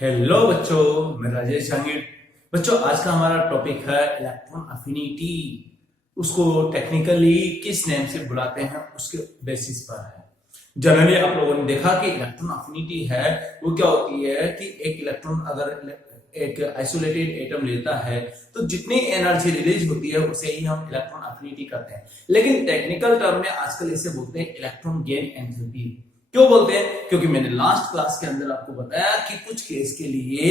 Hello बच्चों, मैं राजेश जहांगीर। बच्चों, आज का हमारा टॉपिक है इलेक्ट्रॉन अफिनिटी। उसको टेक्निकली किस नेम से बुलाते हैं उसके बेसिस पर है। जनरली आप लोगों ने देखा कि इलेक्ट्रॉन अफिनिटी है वो क्या होती है कि एक इलेक्ट्रॉन अगर एक आइसोलेटेड एटम लेता है तो जितनी एनर्जी रिलीज होती है उसे ही हम इलेक्ट्रॉन अफिनिटी कहते हैं। लेकिन टेक्निकल टर्म में आजकल इसे बोलते हैं इलेक्ट्रॉन गेन एंथैल्पी। क्यों बोलते हैं? क्योंकि मैंने लास्ट क्लास के अंदर आपको बताया कि कुछ केस के लिए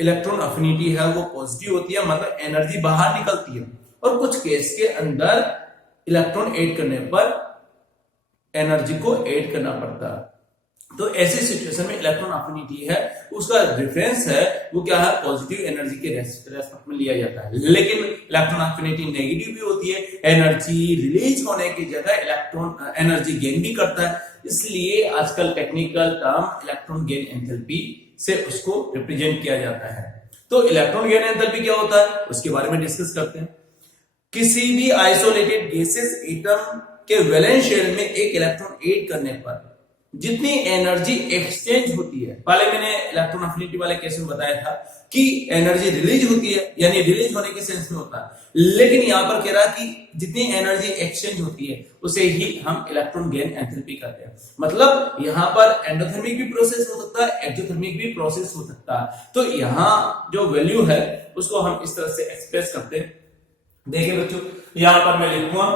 इलेक्ट्रॉन अफिनिटी है वो पॉजिटिव होती है, मतलब एनर्जी बाहर निकलती है, और कुछ केस के अंदर इलेक्ट्रॉन ऐड करने पर एनर्जी को ऐड करना पड़ता है। तो ऐसी सिचुएशन में इलेक्ट्रॉन अफिनिटी है उसका रेफरेंस है वो क्या है, पॉजिटिव एनर्जी के रेस्पेक्ट में लिया जाता है। लेकिन इलेक्ट्रॉन अफिनिटी नेगेटिव भी होती है, एनर्जी रिलीज होने की जगह इलेक्ट्रॉन एनर्जी गेन भी करता है। इसलिए आजकल technical term electron gain enthalpy से उसको रिप्रेजेंट किया जाता है। तो इलेक्ट्रॉन गेन एंथैल्पी क्या होता है उसके बारे में डिस्कस करते हैं। किसी भी आइसोलेटेड गैसेस एटम के वैलेंस शेल में एक इलेक्ट्रॉन ऐड करने पर जितनी एनर्जी एक्सचेंज होती है, पहले मैंने इलेक्ट्रॉन अफिनिटी वाले केस में बताया था कि एनर्जी रिलीज होती है, यानी रिलीज होने के सेंस में होता है। लेकिन यहां पर कह रहा कि जितनी एनर्जी एक्सचेंज होती है उसे ही हम इलेक्ट्रॉन गेन एंथैल्पी कहते हैं। मतलब यहां पर एंडोथर्मिक भी प्रोसेस हो सकता है, एक्सोथर्मिक भी प्रोसेस हो सकता है। तो यहां जो वैल्यू है उसको हम इस तरह से एक्सप्रेस करते हैं। देखिए बच्चों, यहां पर मैं लिखूंगा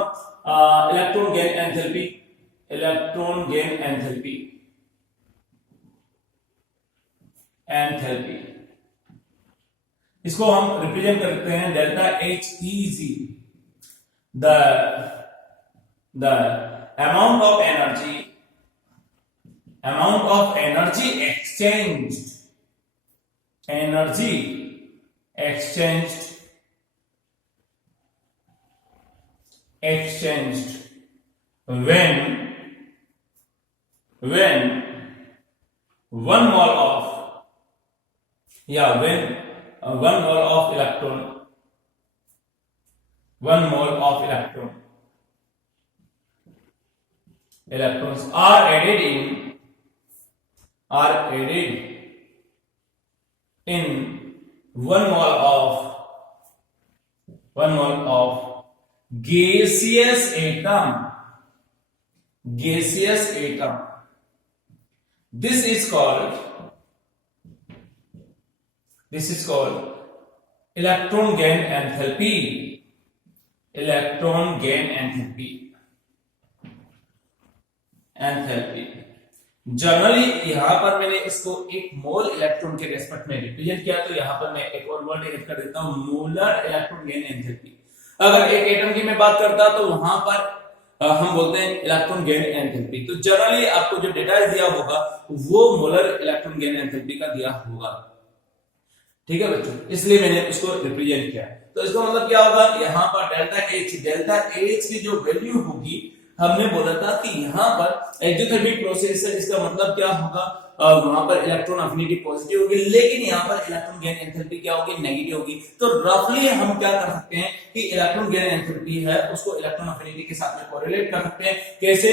electron gain enthalpy, electron gain enthalpy, enthalpy इसको हम रिप्रेजेंट करते हैं delta H E G, the amount of energy exchanged, energy exchanged when one mole of electrons are added in one mole of gaseous atom. This is called electron gain enthalpy. Generally यहां पर मैंने इसको एक मोल electron के respect में represent किया, तो यहां पर मैं एक और वर्ड ऐड कर देता हूं, मोलर इलेक्ट्रॉन गेन एंथैल्पी। अगर एक एटम की मैं बात करता तो वहां पर हम बोलते हैं इलेक्ट्रॉन गेन एंथैल्पी। तो जनरली आपको जो डेटा दिया होगा वो मोलर इलेक्ट्रॉन गेन एंथैल्पी का दिया होगा। ठीक है बच्चों, इसलिए मैंने उसको रिप्रेजेंट किया। तो इसका मतलब क्या होगा, यहाँ पर डेल्टा एच की जो वैल्यू होगी, हमने बोला था कि यहाँ पर एक्सोथर्मिक प्रोसेस है, इसका मतलब क्या होगा, वहां पर इलेक्ट्रॉन अफिनिटी पॉजिटिव होगी, लेकिन यहाँ पर इलेक्ट्रॉन गेन एंथैल्पी क्या होगी, नेगेटिव होगी। तो रफली हम क्या कर सकते हैं कि इलेक्ट्रॉन गेन एंथैल्पी है उसको इलेक्ट्रॉन अफिनिटी के साथ में कोरिलेट कर सकते हैं। कैसे?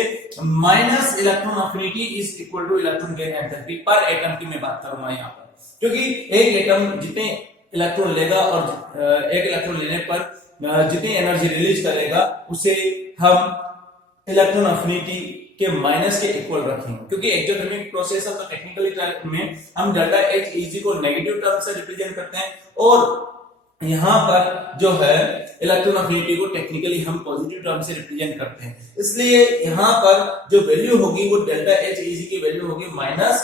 Minus electron affinity is equal two electron gain enthalpy पर एटम की मैं बात करूंगा यहाँ पर, क्योंकि एक एटम जितने इलेक्ट्रॉन लेगा और एक इलेक्ट्रॉन लेने पर जितनी एनर्जी रिलीज करेगा उसे हम इलेक्ट्रॉन अफिनिटी के माइनस के इक्वल रखेंगे, क्योंकि एक्सोथर्मिक प्रोसेस है तो टेक्निकली टर्म में हम डेल्टा एच ई जी को नेगेटिव टर्म से रिप्रेजेंट करते हैं, और यहाँ पर जो है इलेक्ट्रॉन अफिनिटी को टेक्निकली हम पॉजिटिव टर्म से रिप्रेजेंट करते हैं। इसलिए यहाँ पर जो वैल्यू होगी वो डेल्टा एच ई जी की वैल्यू होगी माइनस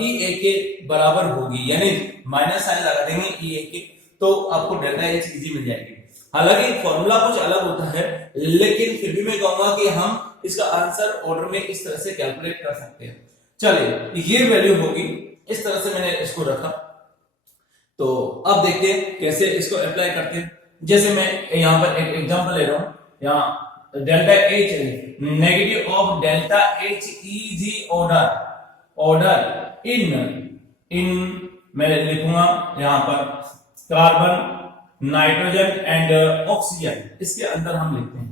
ई ए के बराबर होगी, यानी माइनस साइन लगा देंगे ई ए के, तो आपको डेल्टा एच ई जी मिल जाएगी। हालांकि फॉर्मूला कुछ अलग होता है, लेकिन फिर भी मैं कहूंगा कि हम इसका आंसर ऑर्डर में इस तरह से कैलकुलेट कर सकते हैं। चलिए, ये वैल्यू होगी, इस तरह से मैंने इसको रखा। तो अब देखते हैं कैसे इसको अप्लाई करते हैं। जैसे मैं यहाँ पर एक एग्जांपल ले रहा हूं, यहाँ delta H negative of delta H E G order in मैं लिखूंगा यहाँ पर कार्बन, नाइट्रोजन एंड ऑक्सीजन, इसके अंदर हम लिखते हैं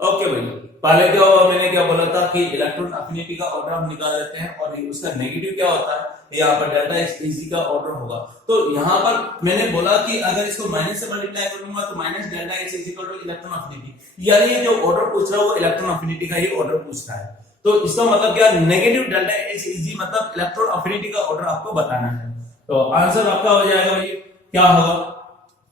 ओके भाई, पहले क्या हुआ, मैंने क्या बोला था कि इलेक्ट्रॉन अफिनिटी का ऑर्डर हम निकाल लेते हैं और उसका नेगेटिव क्या होता है, यहाँ पर डेल्टा एच इजी का ऑर्डर होगा। तो यहाँ पर मैंने बोला कि अगर इसको माइनस से मल्टीप्लाई करूंगा तो minus delta H is equal two electron affinity, यानी ये जो ऑर्डर पूछ रहा है वो इलेक्ट्रॉन अफिनिटी का ही ऑर्डर पूछ रहा है। तो इसका मतलब क्या, नेगेटिव डेल्टा एच इजी मतलब इलेक्ट्रॉन अफिनिटी का ऑर्डर आपको बताना है। तो आंसर आपका हो जाएगा भाई, क्या होगा,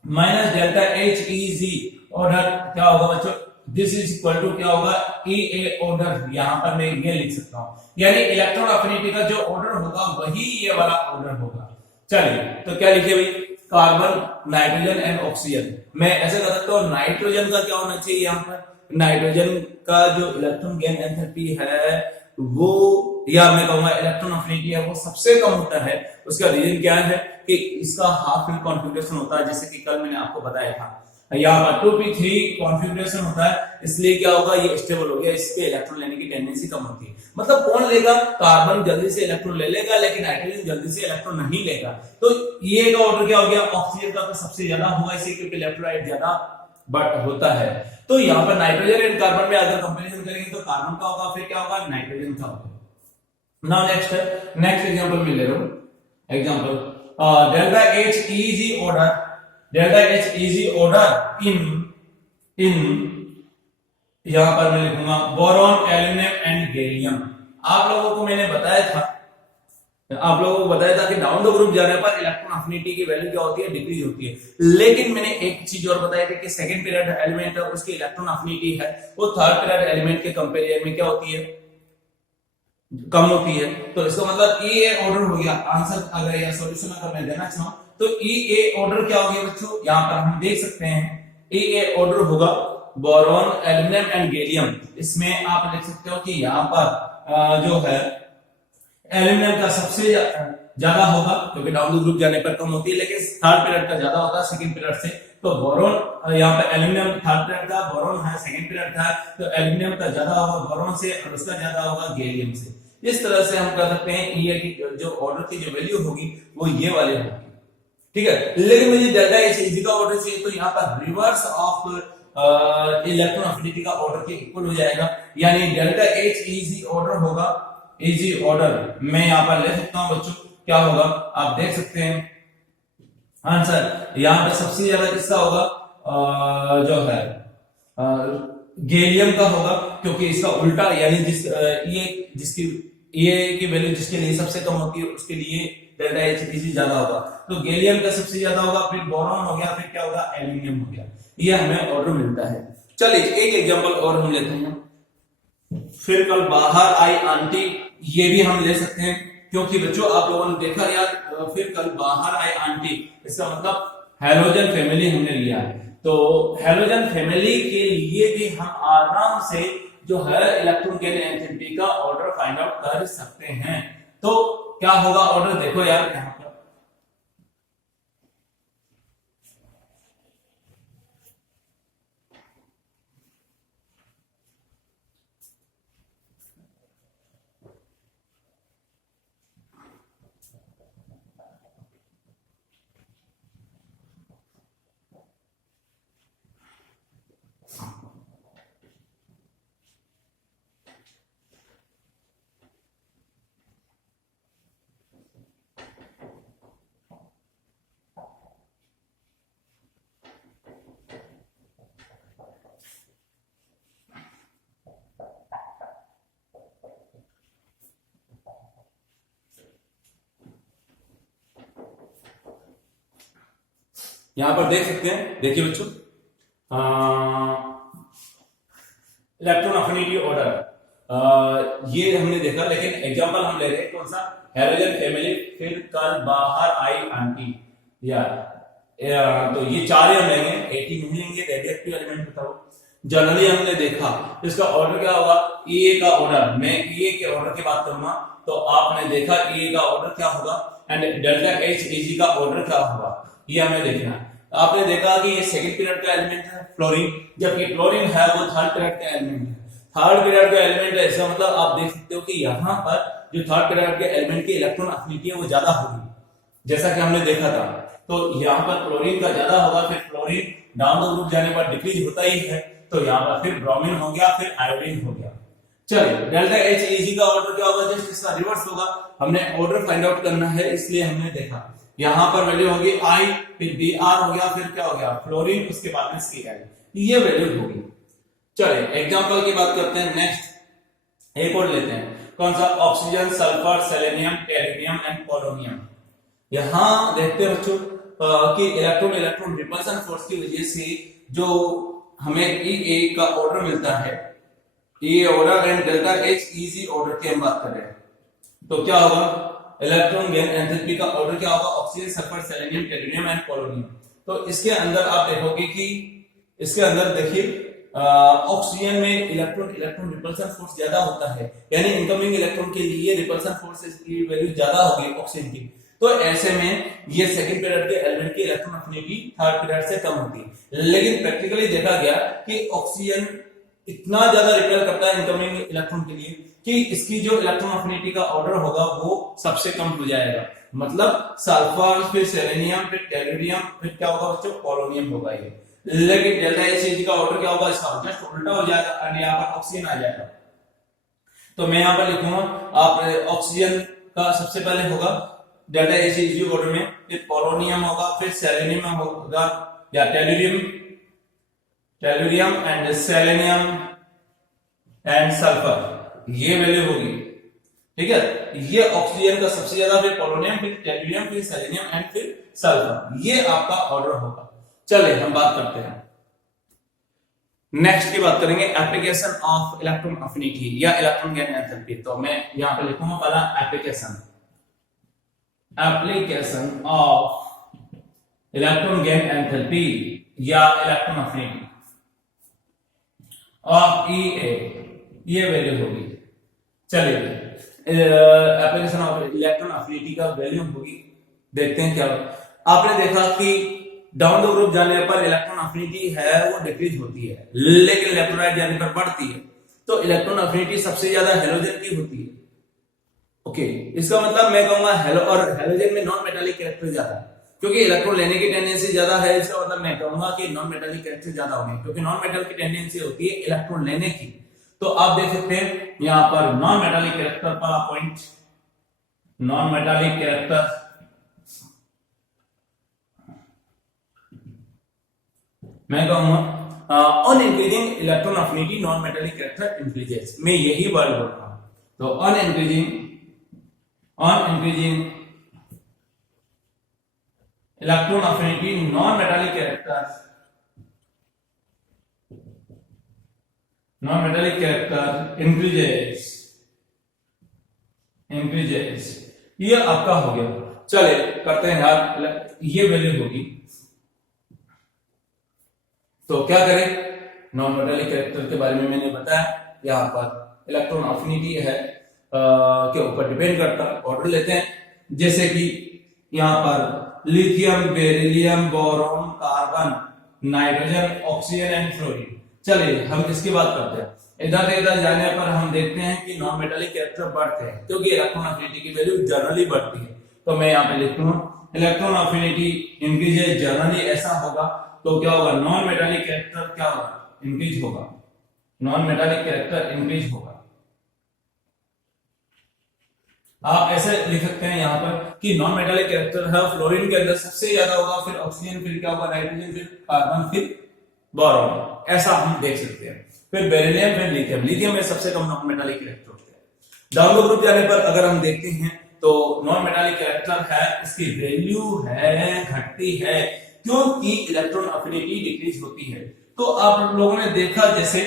minus delta H easy order क्या होगा बच्चों, दिस इज इक्वल टू क्या होगा, ई ए ऑर्डर, यहां पर मैं ये लिख सकता हूं, यानी इलेक्ट्रॉन अफिनिटी का जो ऑर्डर होगा वही ये वाला ऑर्डर होगा। चलिए तो क्या लिखे भाई, कार्बन, नाइट्रोजन एंड ऑक्सीजन। मैं ऐसे कर सकता हूं, नाइट्रोजन का क्या होना चाहिए, यहां पर नाइट्रोजन का जो इलेक्ट्रॉन गेन एंथैल्पी है वो, या मैं कहूंगा इलेक्ट्रॉन अफिनिटी है वो सबसे कम होता है। उसका रीजन क्या है कि इसका हाफ फिल कॉन्फ़िगरेशन होता है, जैसे कि कल मैंने आपको बताया था, यहाँ पर 2p3 कॉन्फ़िगरेशन होता है, इसलिए क्या होगा, ये स्टेबल हो गया, इसके इलेक्ट्रॉन लेने की टेंडेंसी कम होती है। मतलब कौन लेगा, कार्बन जल्दी से इलेक्ट्रॉन ले लेगा लेकिन नाइट्रोजन जल्दी से इलेक्ट्रॉन नहीं लेगा। तो ये का ऑर्डर क्या हो गया, ऑक्सीजन का तो सबसे ज्यादा होगा इसी क्योंकि इलेक्ट्रोलाइट ज्यादा बट होता है। तो यहाँ पर नाइट्रोजन एंड कार्बन में अगर कंपैरिजन करेंगे तो कार्बन का होगा, फिर क्या होगा, नाइट्रोजन का होगा। नाउ नेक्स्ट एग्जांपल में ले रहा हूं, example delta H easy order, delta H easy order in यहां पर मैं लिखूंगा बोरॉन, एल्यूमिनियम एंड गैलियम। आप लोगों को मैंने बताया था कि डाउन द ग्रुप जाने पर इलेक्ट्रॉन अफिनिटी की वैल्यू क्या होती है, डिक्रीज होती है। लेकिन मैंने एक चीज और बताई थी कि सेकंड पीरियड एलिमेंट है उसकी इलेक्ट्रॉन अफिनिटी है वो थर्ड पीरियड एलिमेंट के कंपेरिजन में क्या होती है, कम होती है। तो इसका मतलब ई ए ऑर्डर हो गया। आंसर अगर या सॉल्यूशन अगर मैं देना चाहूं तो ई ए ऑर्डर क्या हो गया बच्चों, यहां पर हम देख सकते हैं ई ए ऑर्डर होगा बोरॉन, एल्यूमिनियम एंड गैलियम। इसमें आप देख सकते हो कि यहां पर जो है एल्यूमिनियम का सबसे ज्यादा होगा क्योंकि डाउन द ग्रुप जाने पर कम होती है, लेकिन थर्ड पीरियड का ज्यादा होता है सेकंड पीरियड से। तो बोरॉन यहाँ पे एल्यूमिनियम थर्ड पीरियड का, बोरॉन है सेकंड पीरियड का, तो एल्यूमिनियम का ज्यादा होगा बोरॉन से और उसका ज्यादा होगा गैलियम से। इस तरह से हम कह सकते हैं ये की जो ऑर्डर की जो वैल्यू होगी वो ये वाली होगी, ठीक है। लेकिन मुझे डेल्टा एच इजी का ऑर्डर चाहिए तो यहाँ पर रिवर्स ऑफ इलेक्ट्रॉन अफिनिटी का ऑर्डर के इक्वल हो जाएगा, यानी डेल्टा एच इजी ऑर्डर होगा, इजी ऑर्डर मैं यहाँ पर ले सकता हूँ बच्चों, क्या होगा आप देख सकते हैं आंसर यहाँ पे सबसे ज्यादा किसका होगा, जो है गैलियम का होगा, क्योंकि इसका उल्टा यानी ये की वैल्यू जिसके लिए सबसे कम होती है उसके लिए डेल्टा एच इजी ज्यादा होगा। तो गैलियम का सबसे ज्यादा होगा, फिर बोरॉन हो गया, फिर क्या होगा एल्यूमिनियम हो गया। ये हमें ऑर्डर मिलता है। चलिए एक एग्जांपल और हम लेते हैं, फिर कल बाहर आई आंटी, ये भी हम ले सकते हैं क्योंकि बच्चों आप लोगों ने देखा यार फिर कल बाहर आई आंटी, इसका मतलब हैलोजन फैमिली हमने लिया है। तो हैलोजन फैमिली के लिए भी हम आराम से जो है इलेक्ट्रॉन गेन एंथैल्पी का ऑर्डर फाइंड आउट कर सकते हैं। तो क्या होगा ऑर्डर, देखो यार यहाँ पर यहां पर देख सकते हैं, देखिए बच्चों इलेक्ट्रॉन अफिनिटी ऑर्डर ये हमने देखा, लेकिन एग्जांपल हम ले रहे हैं कौन सा, हैलोजन फैमिली, फिर कल बाहर आई आंटी, तो ये चार ही हम लेंगे, 80 नहीं लेंगे, रेडियोएक्टिव एलिमेंट बताओ। जनरली हमने देखा इसका ऑर्डर क्या होगा, ए का ऑर्डर, मैं ए के ऑर्डर की बात करूंगा तो आपने देखा ए का ऑर्डर क्या होगा एंड डेल्टा एच इजी का ऑर्डर क्या होगा, ये हमें देखना है। आपने देखा कि ये सेकंड पीरियड का एलिमेंट है फ्लोरीन, जबकि क्लोरीन है वो थर्ड पीरियड का एलिमेंट है। थर्ड पीरियड का एलिमेंट है, इसका मतलब आप देख सकते हो कि यहाँ पर जो थर्ड पीरियड के एलिमेंट की इलेक्ट्रॉन अफिनिटी है वो ज्यादा होगी, जैसा कि हमने देखा था। तो यहाँ पर क्लोरीन का ज्यादा होगा, फिर क्लोरीन डाउन द ग्रुप जाने पर डिक्रीज होता ही है, तो यहाँ पर फिर ब्रोमीन हो गया, फिर आयोडीन हो गया। चलिए डेल्टा एच Eg का ऑर्डर क्या होगा, जस्ट इसका रिवर्स होगा। हमने ऑर्डर फाइंड आउट करना है, इसलिए हमने देखा यहाँ पर वैल्यू होगी I, फिर Br हो गया, फिर क्या हो गया फ्लोरीन, उसके बाद में Cl, ये वैल्यू होगी। चलिए एग्जांपल की बात करते हैं। नेक्स्ट एक और लेते हैं, कौन सा, oxygen, sulphur, selenium, Pteridium and polonium. यहां देखते हैं बच्चों कि इलेक्ट्रॉन इलेक्ट्रॉन रिपल्सन फोर्स की वजह से जो हमें E का ऑर्डर मिलता है, ये order and delta H Eg order की हम बात कर रहे हैं, तो क्या होगा इलेक्ट्रॉन गेन एंथैल्पी का ऑर्डर क्या होगा, oxygen, sulphur, selenium, Pteridium and polonium. तो इसके अंदर आप देखोगे कि इसके अंदर देखिए ऑक्सीजन में इलेक्ट्रॉन इलेक्ट्रॉन रिपल्सन फोर्स ज्यादा होता है, यानी इनकमिंग इलेक्ट्रॉन के लिए रिपल्सन फोर्स की वैल्यू ज्यादा होगी ऑक्सीजन की। तो ऐसे में ये सेकंड पीरियड के एलिमेंट की इलेक्ट्रॉन अफिनिटी थर्ड पीरियड से कम होती है। लेकिन प्रैक्टिकली देखा गया कि ऑक्सीजन इतना ज्यादा रिपेल करता है इनकमिंग इलेक्ट्रॉन के लिए कि इसकी जो इलेक्ट्रॉन अफिनिटी का ऑर्डर होगा वो सबसे कम हो जाएगा। मतलब सल्फर, फिर सेलेनियम, फिर टेरिडियम, फिर क्या होगा बच्चों पोलोनियम होगा ये। लेकिन डेल्टा एच का ऑर्डर क्या होगा, इसका जस्ट उल्टा हो जाएगा और यहाँ पर ऑक्सीजन आ जाएगा। तो मैं यहाँ पर लिखूंगा, आप ऑक्सीजन का सबसे पहले होगा डेल्टा एच ऑर्डर में, फिर पोलोनियम होगा, फिर सेलेनियम होगा या tellurium and selenium and sulphur, ये वैल्यू होगी। ठीक है, ये ऑक्सीजन का सबसे ज्यादा, फिर पोलोनियम, फिर टेलुरियम, फिर सेलेनियम एंड फिर सल्फर, ये आपका ऑर्डर होगा। चलिए हम बात करते हैं नेक्स्ट की बात करेंगे, एप्लीकेशन ऑफ इलेक्ट्रॉन अफिनिटी या इलेक्ट्रॉन गेन एंथैल्पी। तो मैं यहां पे लिखूंगा पहला application of electron gain enthalpy या इलेक्ट्रॉन अफिनिटी ऑफ EA, ये वैल्यू होगी। चलिए एप्लीकेशन ऑफ इलेक्ट्रॉन अफिनिटी का वैल्यू होगी, देखते हैं क्या। आपने देखा कि डाउन द ग्रुप जाने पर इलेक्ट्रॉन अफिनिटी है वो डिक्रीज होती है, लेकिन लेफ्ट राइट जाने पर बढ़ती है। तो इलेक्ट्रॉन अफिनिटी सबसे ज्यादा हेलोजन की होती है। ओके, इसका मतलब मैं कहूंगा हेलो, और हेलोजन में नॉन मेटालिक कैरेक्टर ज्यादा है क्योंकि इलेक्ट्रॉन लेने की टेंडेंसी ज्यादा है। इसका मतलब मैं कहूंगा कि नॉन मेटालिक कैरेक्टर ज्यादा होंगे, क्योंकि नॉन मेटल की टेंडेंसी होती है इलेक्ट्रॉन लेने की। तो आप देख सकते हैं यहां पर नॉन मेटालिक कैरेक्टर पर पॉइंट, नॉन मेटालिक कैरेक्टर मैं कहूंगा on increasing electron affinity non metallic character increases, मैं यही वर्ड बोल रहा हूं। तो on increasing electron affinity non metallic character increases, ये आपका हो गया। चले करते हैं यार, ये वैल्यू होगी। तो क्या करें, नॉन मेटालिक कैरेक्टर के बारे में मैंने बताया, यहाँ पर इलेक्ट्रॉन अफिनिटी है के ऊपर डिपेंड करता है। ऑर्डर लेते हैं, जैसे कि यहाँ पर lithium, beryllium, boron, carbon, nitrogen, oxygen and fluorine. चलिए हम इसकी बात करते हैं। इधर से इधर जाने पर हम देखते हैं कि नॉन मेटालिक कैरेक्टर बढ़ते हैं क्योंकि इलेक्ट्रॉन अफिनिटी की वैल्यू जनरली बढ़ती है। तो मैं यहाँ पे लिखूंगा इलेक्ट्रॉन अफिनिटी इंक्रीजेस जनरली, ऐसा होगा तो क्या होगा, नॉन मेटालिक कैरेक्टर क्या होगा, इंक्रीज होगा, नॉन मेटालिक कैरेक्टर इंक्रीज होगा। आप ऐसे लिख सकते हैं यहाँ पर कि नॉन मेटालिक कैरेक्टर है फ्लोरीन के अंदर सबसे ज्यादा होगा, फिर ऑक्सीजन, फिर क्या होगा नाइट्रोजन, फिर कार्बन, फिर बोरॉन, ऐसा हम देख सकते हैं। फिर बेरिलियम, फिर लिथियम, लिथियम में सबसे कम नॉन मेटालिक कैरेक्टर होते हैं। डाउन द ग्रुप जाने पर अगर हम देखते हैं तो नॉन मेटालिक कैरेक्टर है, इसकी वैल्यू है घटती है क्योंकि इलेक्ट्रॉन अफिनिटी डिक्रीज होती है। तो आप लोगों ने देखा जैसे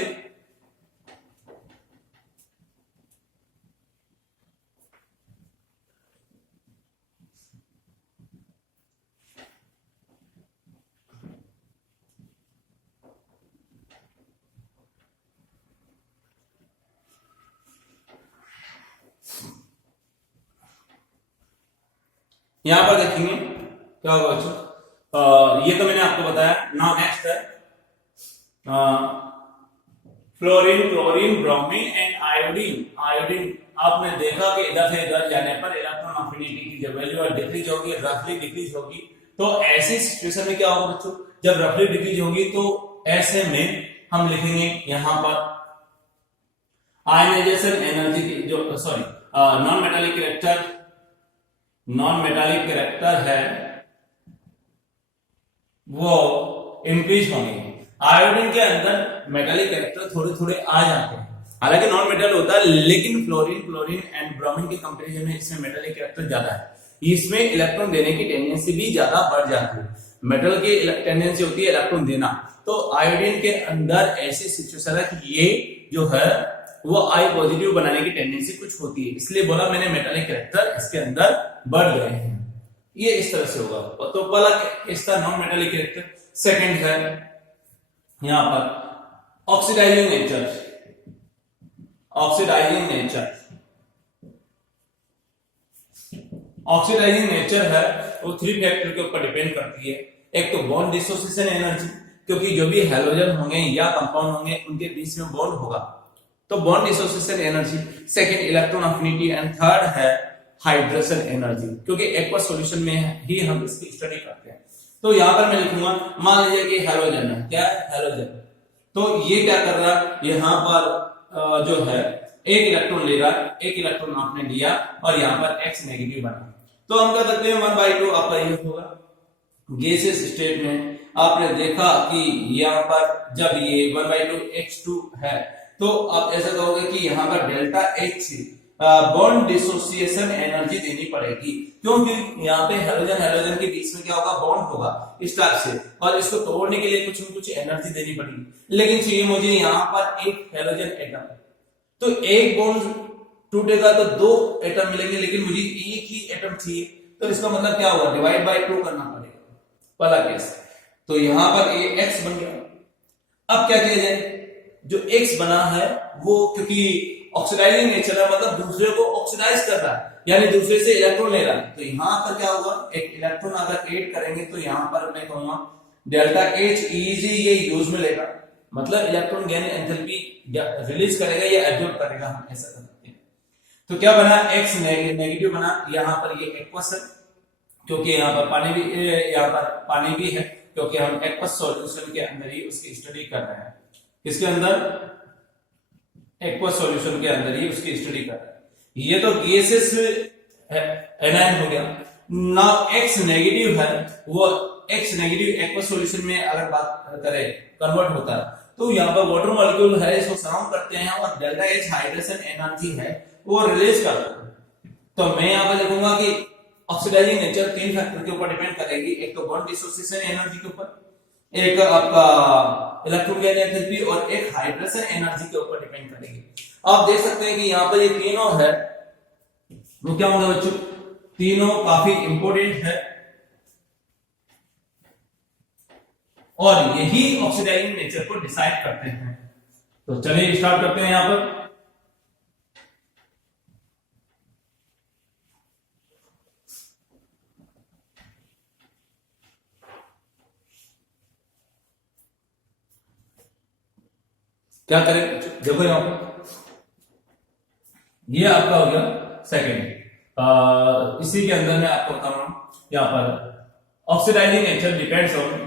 यहां पर देखेंगे क्या होगा बच्चों, ये तो मैंने आपको बताया। नाउ नेक्स्ट है fluorine, chlorine, bromine and iodine. Iodine आपने देखा कि इधर से इधर जाने पर इलेक्ट्रॉन अफिनिटी की जो वैल्यू है डिक्रीज होगी, रफली डिक्रीज होगी। तो ऐसी सिचुएशन में क्या होगा बच्चों, जब रफली डिक्रीज होगी तो ऐसे में हम लिखेंगे यहां पर आयनाइजेशन एनर्जी की जो नॉन मेटालिक कैरेक्टर है वो इंक्रीज होंगे। आयोडीन के अंदर मेटालिक कैरेक्टर थोड़े थोड़े आ जाते हैं, हालांकि नॉन मेटल होता है, लेकिन क्लोरीन एंड ब्रोमीन के कंपैरिजन में इसमें मेटालिक कैरेक्टर ज्यादा है। इसमें इलेक्ट्रॉन देने की टेंडेंसी भी ज्यादा बढ़ जाती है। मेटल की टेंडेंसी होती है इलेक्ट्रॉन देना, तो आयोडीन के अंदर ऐसी सिचुएशन है कि ये जो है वो आई पॉजिटिव बनाने की टेंडेंसी कुछ होती है, इसलिए बोला मैंने मेटालिक कैरेक्टर इसके अंदर बढ़ गए हैं। ये इस तरह से होगा। तो पहला इसका नॉन मेटालिक कैरेक्टर। सेकंड है यहां पर ऑक्सीडाइजिंग नेचर। ऑक्सीडाइजिंग नेचर है वो 3 फैक्टर के ऊपर डिपेंड करती है। एक तो बॉन्ड डिसोसिएशन एनर्जी, क्योंकि जो भी हैलोजन होंगे या कंपाउंड होंगे उनके बीच में बॉन्ड होगा, तो bond dissociation energy. Second electron affinity and third है हाइड्रेशन एनर्जी, क्योंकि एक्वस सॉल्यूशन में ही हम इसकी स्टडी करते हैं। तो यहां पर मैं लिखूंगा, मान लीजिए कि हैलोजन है, क्या है हैलोजन, तो ये क्या कर रहा है, यहां पर जो है एक इलेक्ट्रॉन ले रहा है, एक इलेक्ट्रॉन आपने लिया और यहां पर X नेगेटिव बना, तो हम क्या करते हैं 1/2 आपका ये होगा। गैसियस स्टेट में आपने देखा कि यहां पर जब ये 1/2 H2 है, तो आप ऐसा कहोगे कि यहां पर delta H bond dissociation energy देनी पड़ेगी, क्योंकि यहाँ पे हैलोजन के बीच में क्या होगा, बॉन्ड होगा इस टाइप से, और इसको तोड़ने के लिए कुछ न कुछ एनर्जी देनी पड़ेगी। लेकिन चाहिए मुझे यहाँ पर एक हैलोजन एटम, तो एक बॉन्ड टूटेगा तो 2 एटम मिलेंगे, लेकिन मुझे एक ही एटम चाहिए, तो इसका मतलब क्या होगा, डिवाइड बाय 2 करना पड़ेगा, पहला केस। तो यहाँ पर ये X बन गया। अब क्या किया जाए, जो X बना है वो क्योंकि ऑक्सीडाइजिंग नेचर है, मतलब दूसरे को ऑक्सीडाइज कर रहा है, यानी दूसरे से इलेक्ट्रॉन ले रहा है, तो यहां पर क्या होगा, एक इलेक्ट्रॉन अगर ऐड करेंगे तो यहां पर मैं कहूंगा डेल्टा H इजी ये यूज में लेगा, मतलब इलेक्ट्रॉन गेन एंथैल्पी रिलीज करेगा या एब्जॉर्ब करेगा, हम ऐसा कर सकते हैं। तो क्या बना, X नेगेटिव बना, यहां पर ये एक्वस है, क्योंकि यहां पर पानी भी है, क्योंकि हम एक्वस सॉल्यूशन के अंदर ही उसकी स्टडी कर रहे हैं। किसके अंदर, एक्वस सॉल्यूशन के अंदर ही उसकी स्टडी कर रहे हैं। ये तो गैसेस एनायन हो गया। नाउ X नेगेटिव है, वो X नेगेटिव एक्वस सॉल्यूशन में अगर बात करें कन्वर्ट होता है, तो यहाँ पर वाटर मॉलिक्यूल है, इसको सराउंड करते हैं और डेल्टा H हाइड्रेशन एनर्जी है वो रिलीज करता है। तो मैं यहाँ पर लिखूंगा कि ऑक्सीडाइजिंग नेचर 3 फैक्टर के ऊपर डिपेंड करेगी, एक तो बॉन्ड डिसोसिएशन एनर्जी के ऊपर, एक आपका इलेक्ट्रॉन गेन एनर्जी और एक हाइड्रेशन एनर्जी के ऊपर डिपेंड करेगी। आप देख सकते हैं कि यहाँ पर ये तीनों है, वो क्या होगा बच्चों, तीनों काफी इंपोर्टेंट है और यही ऑक्सीडाइजिंग नेचर को डिसाइड करते हैं। तो चलिए स्टार्ट करते हैं यहां पर। क्या करें, देखो यहां पर ये आपका हो गया सेकंड। इसी के अंदर मैं आपको बता रहा हूं, यहां पर oxidizing nature depends on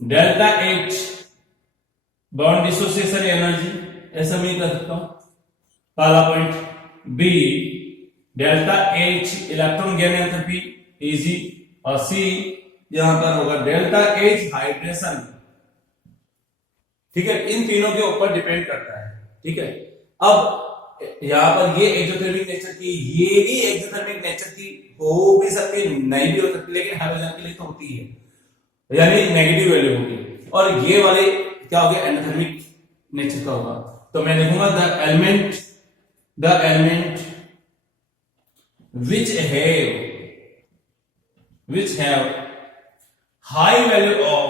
delta H bond dissociation energy, ऐसा मैं कर सकता हूं, पहला point. B delta H electron gain enthalpy easy, और सी यहां पर होगा डेल्टा H हाइड्रेशन। ठीक है, इन तीनों के ऊपर डिपेंड करता है। ठीक है, अब यहां पर ये एक्सोथर्मिक नेचर की, ये भी एक्सोथर्मिक नेचर की हो भी सकती है, नहीं भी हो सकती, लेकिन हाइड्रोजन के लिए तो होती है, यानी नेगेटिव वैल्यू होगी, और ये वाले क्या हो गया, एंडोथर्मिक नेचर का होगा। तो मैं लिखूंगा the element which have high value of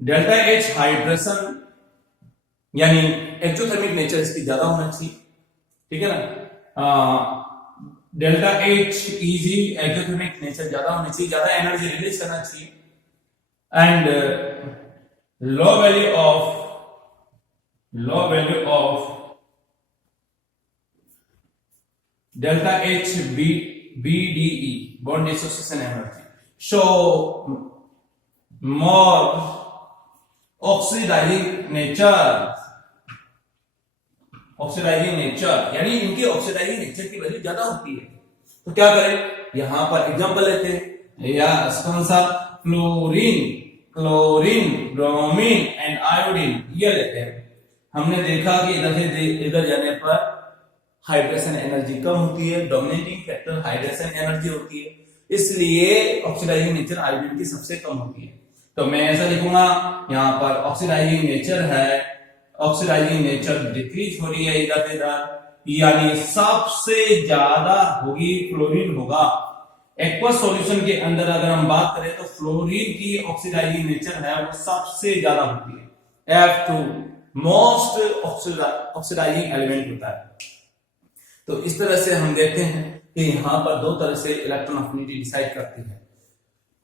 delta H hydration, यानी एक्सोथर्मिक नेचर इसकी ज्यादा होना चाहिए। ठीक है ना, delta H easy exothermic nature ज्यादा होनी चाहिए, ज्यादा एनर्जी रिलीज करना चाहिए, and low value of low value of delta H BDE bond dissociation energy show more oxidizing nature यानी इनकी ऑक्सीडाइजिंग नेचर की वैल्यू ज्यादा होती है। तो क्या करें, यहां पर एग्जांपल लेते हैं या कौन सा क्लोरीन ब्रोमीन एंड आयोडीन ये लेते हैं। हमने देखा कि इधर से इधर जाने पर हाइड्रेशन एनर्जी कम होती है, डोमिनेटिंग फैक्टर हाइड्रेशन एनर्जी होती है, इसलिए ऑक्सीडाइजिंग नेचर आयोडीन की सबसे कम होती है। तो मैं ऐसा लिखूंगा यहां पर ऑक्सीडाइजिंग नेचर है, ऑक्सीडाइजिंग नेचर डिक्रीज हो रही है इधर यानी सबसे ज्यादा होगी फ्लोरीन होगा। एक्वस सॉल्यूशन के अंदर अगर हम बात करें तो फ्लोरीन की ऑक्सीडाइजिंग नेचर है वो सबसे ज्यादा होती है, F2 मोस्ट ऑक्सीडाइजिंग एलिमेंट होता है। तो इस तरह से हम देखते हैं कि यहां पर दो तरह से इलेक्ट्रॉन अफिनिटी डिसाइड करती है।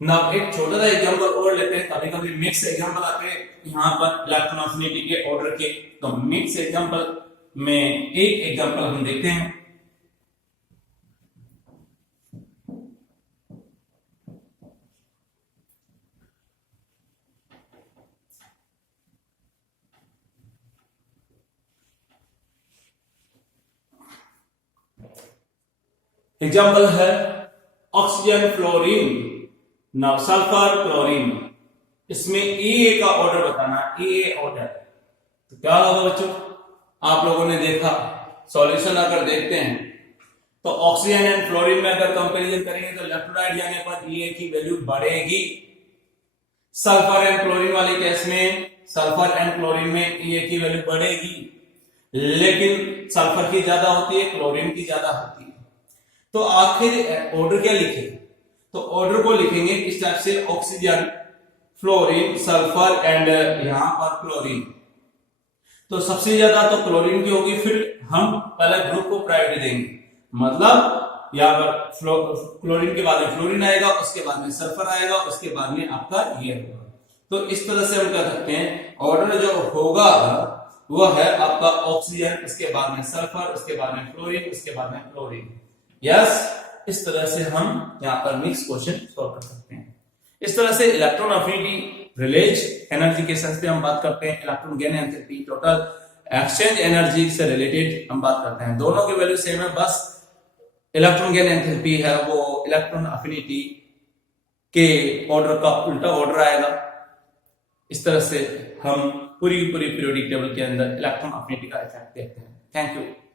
ना एक छोटा सा एग्जांपल और लेते हैं, कभी कभी मिक्स एग्जांपल आते हैं यहाँ पर इलेक्ट्रॉन अफिनिटी के ऑर्डर के। तो मिक्स एग्जांपल में एक एग्जांपल हम देखते हैं। एग्जांपल है ऑक्सीजन फ्लोरीन ना सल्फर क्लोरीन, इसमें ए का ऑर्डर बताना, ए ऑर्डर। तो क्या होगा बच्चों, आप लोगों ने देखा सॉल्यूशन अगर देखते हैं तो ऑक्सीजन एंड फ्लोरीन में अगर कंपैरिजन करेंगे तो लेफ्ट राइट जाने पर ए की वैल्यू बढ़ेगी। सल्फर एंड क्लोरीन वाले केस में सल्फर एंड क्लोरीन में ए की वैल्यू बढ़ेगी, लेकिन सल्फर की ज्यादा होती है, क्लोरीन की ज्यादा होती है। तो आखिर ऑर्डर क्या लिखे, तो ऑर्डर को लिखेंगे इस टाइप से, ऑक्सीजन फ्लोरीन सल्फर एंड यहां पर क्लोरीन। तो सबसे ज्यादा तो क्लोरीन की होगी, फिर हम पहले ग्रुप को प्रायोरिटी देंगे, मतलब यहां पर क्लोरीन के बाद में फ्लोरीन आएगा, उसके बाद में सल्फर आएगा, उसके बाद में आपका ये होगा। तो इस तरह से हम कह सकते हैं ऑर्डर जो होगा वो है आपका ऑक्सीजन, उसके बाद में सल्फर, उसके बाद में फ्लोरीन, उसके बाद में क्लोरीन। यस, इस तरह से हम यहाँ पर मिक्स क्वेश्चन सॉल्व कर सकते हैं। इस तरह से इलेक्ट्रॉन अफिनिटी, रिलेज एनर्जी के सेंस पे हम बात करते हैं, electron gain enthalpy, total exchange energy से रिलेटेड हम बात करते हैं। दोनों की वैल्यू सेम है, बस इलेक्ट्रॉन गेन एंथैल्पी है वो इलेक्ट्रॉन अफिनिटी के ऑर्डर का उल्टा ऑर्डर आएगा। इस तरह से हम पूरी पीरियोडिक टेबल के अंदर इलेक्ट्रॉन अफिनिटी का इफेक्ट देखते हैं। Thank you.